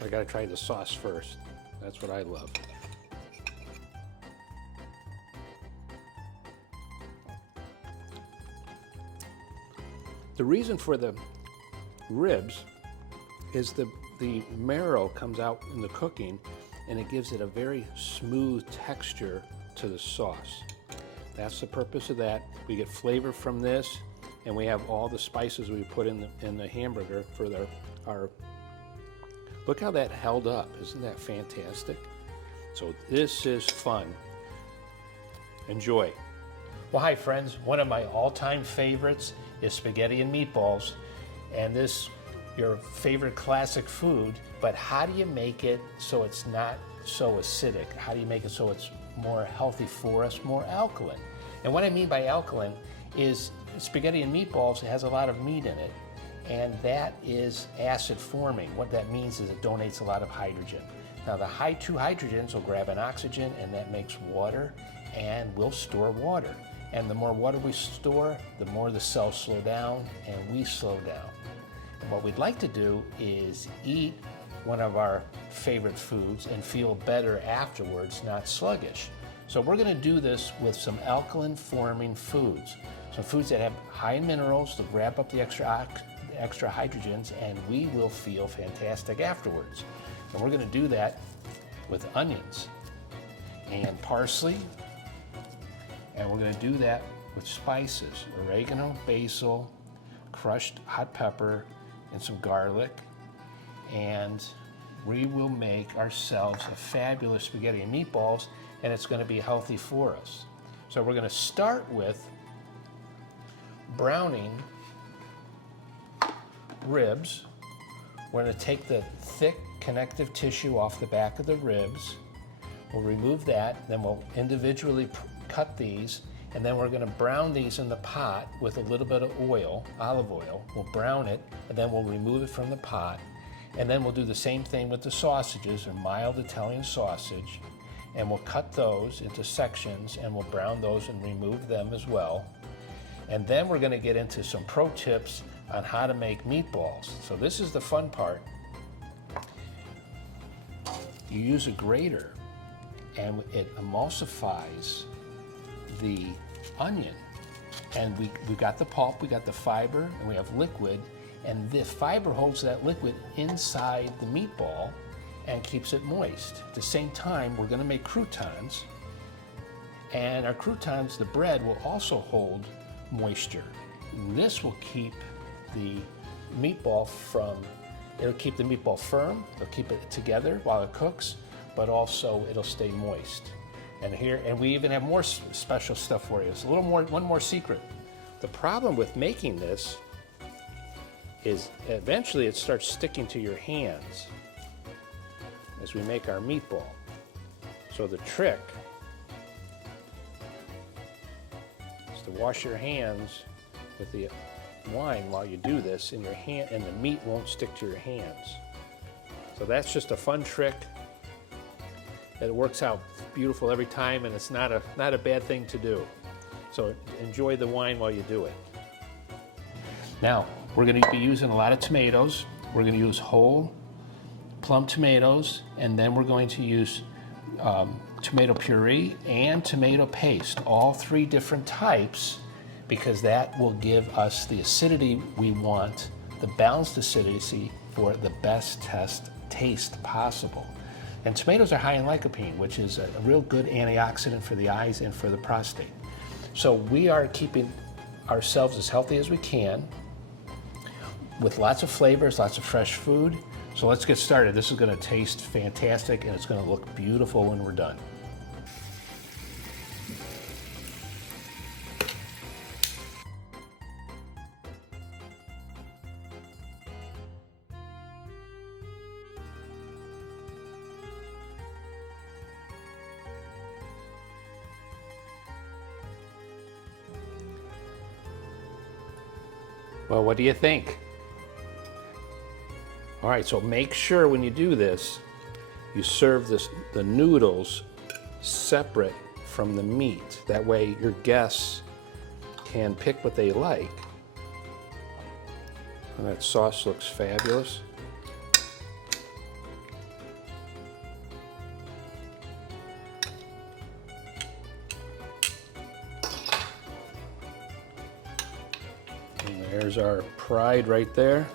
So I gotta try the sauce first. That's what I love. The reason for the ribs is the marrow comes out in the cooking and it gives it a very smooth texture to the sauce. That's the purpose of that. We get flavor from this, and we have all the spices we put in the hamburger for our. Look how that held up. Isn't that fantastic? So this is fun. Enjoy. Well, hi friends. One of my all-time favorites is spaghetti and meatballs, and this your favorite classic food. But how do you make it so it's not so acidic? How do you make it so it's more healthy for us, more alkaline? And what I mean by alkaline is spaghetti and meatballs has a lot of meat in it, and that is acid forming. What that means is it donates a lot of hydrogen. Now the two hydrogens will grab an oxygen, and that makes water, and we'll store water. And the more water we store, the more the cells slow down, and we slow down. And what we'd like to do is eat one of our favorite foods and feel better afterwards, not sluggish. So we're gonna do this with some alkaline forming foods. Some foods that have high in minerals to grab up the extra hydrogens, and we will feel fantastic afterwards. And we're gonna do that with onions and parsley, and we're gonna do that with spices, oregano, basil, crushed hot pepper, and some garlic. And we will make ourselves a fabulous spaghetti and meatballs, and it's gonna be healthy for us. So we're gonna start with browning ribs. We're gonna take the thick connective tissue off the back of the ribs. We'll remove that, then we'll individually cut these, and then we're gonna brown these in the pot with a little bit of oil, olive oil. We'll brown it, and then we'll remove it from the pot. And then we'll do the same thing with the sausages, a mild Italian sausage, and we'll cut those into sections, and we'll brown those and remove them as well. And then we're gonna get into some pro tips on how to make meatballs. So this is the fun part. You use a grater, and it emulsifies the onion. And we got the pulp, we got the fiber, and we have liquid, and the fiber holds that liquid inside the meatball and keeps it moist. At the same time, we're gonna make croutons, and our croutons, the bread, will also hold moisture. And this will keep the meatball it'll keep the meatball firm, it'll keep it together while it cooks, but also it'll stay moist. And we even have more special stuff for you. It's one more secret. The problem with making this is eventually it starts sticking to your hands as we make our meatball. So the trick is to wash your hands with the wine while you do this, and the meat won't stick to your hands. So that's just a fun trick. It works out beautiful every time, and it's not a bad thing to do. So enjoy the wine while you do it. Now, we're gonna be using a lot of tomatoes. We're gonna use whole Plum tomatoes, and then we're going to use tomato puree and tomato paste, all three different types, because that will give us the acidity we want, the balanced acidity for the best taste possible. And tomatoes are high in lycopene, which is a real good antioxidant for the eyes and for the prostate. So we are keeping ourselves as healthy as we can with lots of flavors, lots of fresh food. So let's get started. This is gonna taste fantastic, and it's gonna look beautiful when we're done. Well, what do you think? All right, so make sure when you do this, you serve the noodles separate from the meat. That way your guests can pick what they like. And that sauce looks fabulous. There's our pride right there.